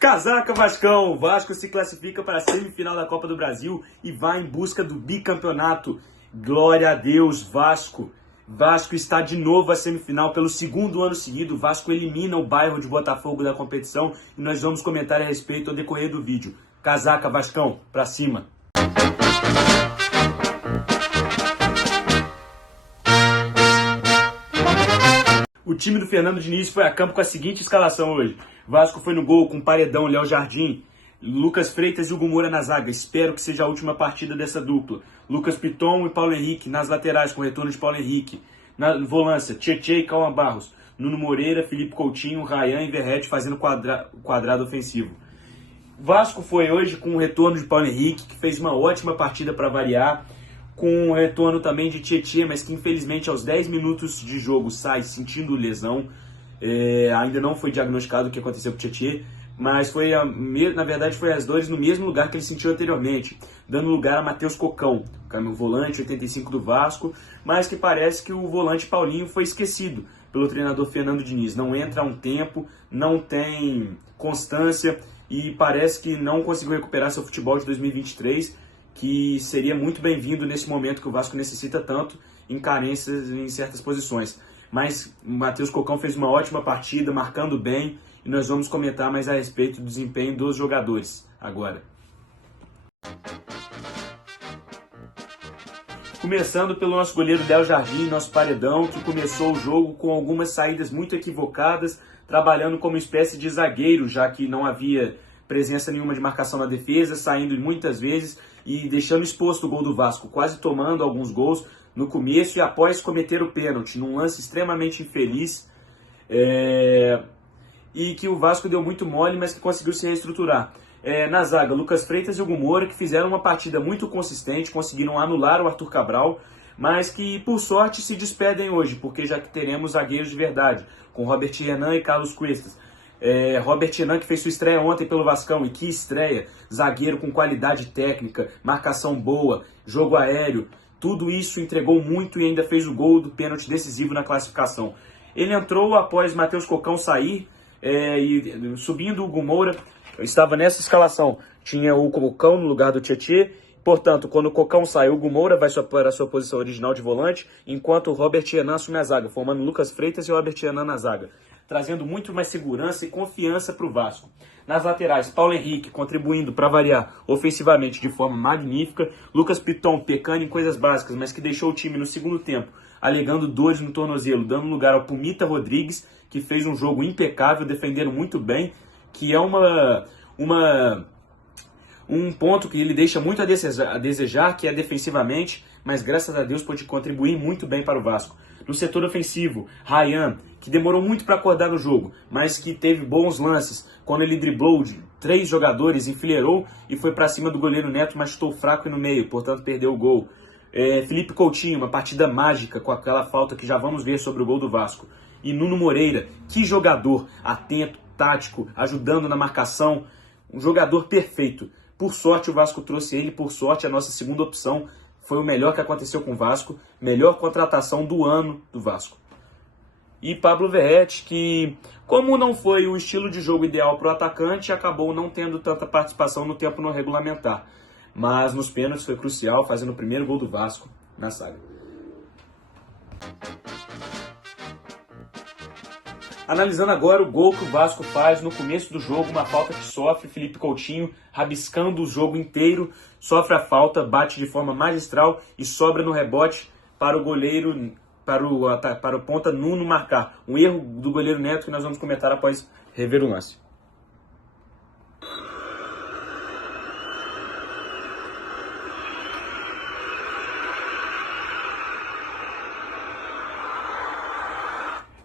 Casaca Vascão! O Vasco se classifica para a semifinal da Copa do Brasil e vai em busca do bicampeonato. Glória a Deus, Vasco! Vasco está de novo à semifinal pelo segundo ano seguido. O Vasco elimina o Bairro de Botafogo da competição e nós vamos comentar a respeito ao decorrer do vídeo. Casaca Vascão, pra cima! O time do Fernando Diniz foi a campo com a seguinte escalação hoje. Vasco foi no gol com Paredão, Léo Jardim, Lucas Freitas e Hugo Moura na zaga. Espero que seja a última partida dessa dupla. Lucas Piton e Paulo Henrique nas laterais, com retorno de Paulo Henrique. Na volância, Tietê e Calma Barros. Nuno Moreira, Felipe Coutinho, Ryan e Verratti fazendo quadrado ofensivo. Vasco foi hoje com o retorno de Paulo Henrique, que fez uma ótima partida para variar. Com o retorno também de Tietê, mas que infelizmente aos 10 minutos de jogo sai sentindo lesão. Ainda não foi diagnosticado o que aconteceu com o Tietê, mas na verdade foi as dores no mesmo lugar que ele sentiu anteriormente, dando lugar a Matheus Cocão, o volante 85 do Vasco, mas que parece que o volante Paulinho foi esquecido pelo treinador Fernando Diniz. Não entra há um tempo, não tem constância e parece que não conseguiu recuperar seu futebol de 2023, que seria muito bem-vindo nesse momento que o Vasco necessita tanto, em carências em certas posições. Mas o Matheus Cocão fez uma ótima partida, marcando bem, e nós vamos comentar mais a respeito do desempenho dos jogadores agora. Começando pelo nosso goleiro Léo Jardim, nosso paredão, que começou o jogo com algumas saídas muito equivocadas, trabalhando como espécie de zagueiro, já que não havia presença nenhuma de marcação na defesa, saindo muitas vezes e deixando exposto o gol do Vasco, quase tomando alguns gols no começo e após cometer o pênalti, num lance extremamente infeliz, e que o Vasco deu muito mole, mas que conseguiu se reestruturar. Na zaga, Lucas Freitas e Hugo Moura, que fizeram uma partida muito consistente, conseguiram anular o Arthur Cabral, mas que, por sorte, se despedem hoje, porque já que teremos zagueiros de verdade, com Robert Renan e Carlos Cuestas. Robert Renan, que fez sua estreia ontem pelo Vascão, e que estreia, zagueiro com qualidade técnica, marcação boa, jogo aéreo, tudo isso entregou muito e ainda fez o gol do pênalti decisivo na classificação. Ele entrou após Matheus Cocão sair, e subindo o Hugo Moura, estava nessa escalação, tinha o Cocão no lugar do Tietê. Portanto, quando o Cocão sai, o Hugo Moura vai para a sua posição original de volante, enquanto o Robert Renan assume a zaga, formando Lucas Freitas e o Robert Renan na zaga, trazendo muito mais segurança e confiança para o Vasco. Nas laterais, Paulo Henrique contribuindo para variar ofensivamente de forma magnífica, Lucas Piton pecando em coisas básicas, mas que deixou o time no segundo tempo, alegando dores no tornozelo, dando lugar ao Pumita Rodrigues, que fez um jogo impecável, defendendo muito bem, que é um ponto que ele deixa muito a desejar, que é defensivamente, mas graças a Deus pode contribuir muito bem para o Vasco. No setor ofensivo, Ryan, que demorou muito para acordar no jogo, mas que teve bons lances, quando ele driblou 3 jogadores, enfileirou e foi para cima do goleiro Neto, mas chutou fraco e no meio, portanto perdeu o gol. Felipe Coutinho, uma partida mágica com aquela falta que já vamos ver sobre o gol do Vasco. E Nuno Moreira, que jogador atento, tático, ajudando na marcação, um jogador perfeito. Por sorte o Vasco trouxe ele, por sorte a nossa segunda opção foi o melhor que aconteceu com o Vasco, melhor contratação do ano do Vasco. E Pablo Verratti, que como não foi o estilo de jogo ideal para o atacante, acabou não tendo tanta participação no tempo não regulamentar. Mas nos pênaltis foi crucial, fazendo o primeiro gol do Vasco na saga. Analisando agora o gol que o Vasco faz no começo do jogo, uma falta que sofre, Felipe Coutinho rabiscando o jogo inteiro, sofre a falta, bate de forma magistral e sobra no rebote para o goleiro, para o ponta Nuno marcar. Um erro do goleiro Neto que nós vamos comentar após rever o lance.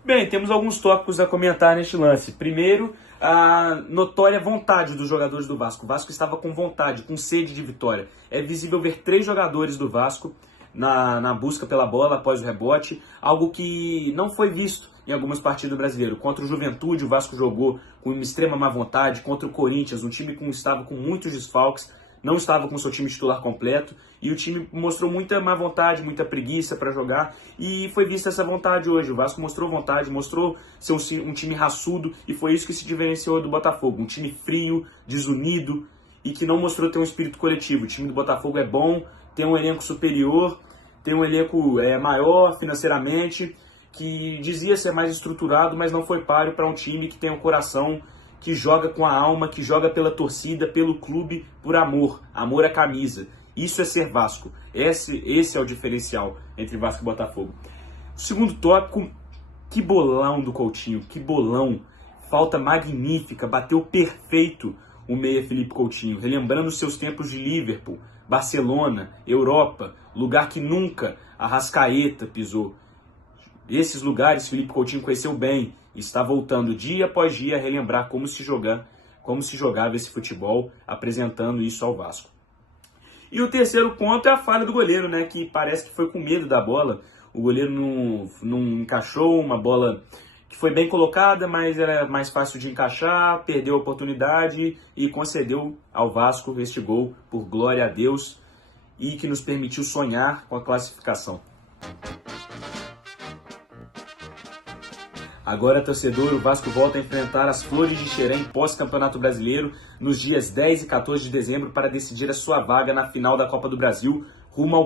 Bem, temos alguns tópicos a comentar neste lance. Primeiro, a notória vontade dos jogadores do Vasco. O Vasco estava com vontade, com sede de vitória. É visível ver 3 jogadores do Vasco na busca pela bola após o rebote, algo que não foi visto em algumas partidas brasileiras. Contra o Juventude, o Vasco jogou com uma extrema má vontade. Contra o Corinthians, um time que estava com muitos desfalques, não estava com seu time titular completo e o time mostrou muita má vontade, muita preguiça para jogar e foi vista essa vontade hoje. O Vasco mostrou vontade, mostrou ser um time raçudo e foi isso que se diferenciou do Botafogo. Um time frio, desunido e que não mostrou ter um espírito coletivo. O time do Botafogo é bom, tem um elenco superior, tem um elenco maior financeiramente, que dizia ser mais estruturado, mas não foi páreo para um time que tem um coração, que joga com a alma, que joga pela torcida, pelo clube, por amor. Amor à camisa. Isso é ser Vasco. Esse é o diferencial entre Vasco e Botafogo. O segundo tópico, que bolão do Coutinho, que bolão. Falta magnífica, bateu perfeito o meia Felipe Coutinho, relembrando seus tempos de Liverpool, Barcelona, Europa, lugar que nunca Arrascaeta pisou. Esses lugares Felipe Coutinho conheceu bem e está voltando dia após dia a relembrar como se jogava esse futebol, apresentando isso ao Vasco. E o terceiro ponto é a falha do goleiro, né, que parece que foi com medo da bola. O goleiro não encaixou, uma bola que foi bem colocada, mas era mais fácil de encaixar, perdeu a oportunidade e concedeu ao Vasco este gol, por glória a Deus, e que nos permitiu sonhar com a classificação. Agora, torcedor, o Vasco volta a enfrentar as Flores de Xerém pós-Campeonato Brasileiro nos dias 10 e 14 de dezembro para decidir a sua vaga na final da Copa do Brasil, rumo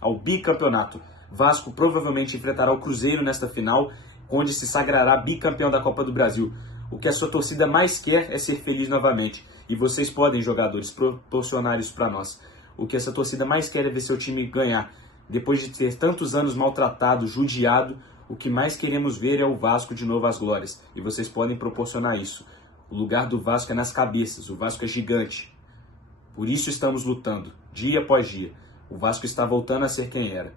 ao bicampeonato. Vasco provavelmente enfrentará o Cruzeiro nesta final, onde se sagrará bicampeão da Copa do Brasil. O que a sua torcida mais quer é ser feliz novamente. E vocês podem, jogadores, proporcionar isso para nós. O que essa torcida mais quer é ver seu time ganhar. Depois de ter tantos anos maltratado, judiado, o que mais queremos ver é o Vasco de novo às glórias. E vocês podem proporcionar isso. O lugar do Vasco é nas cabeças. O Vasco é gigante. Por isso estamos lutando, dia após dia. O Vasco está voltando a ser quem era.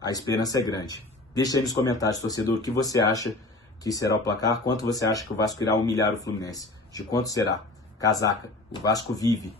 A esperança é grande. Deixa aí nos comentários, torcedor, o que você acha que será o placar. Quanto você acha que o Vasco irá humilhar o Fluminense? De quanto será? Casaca. O Vasco vive.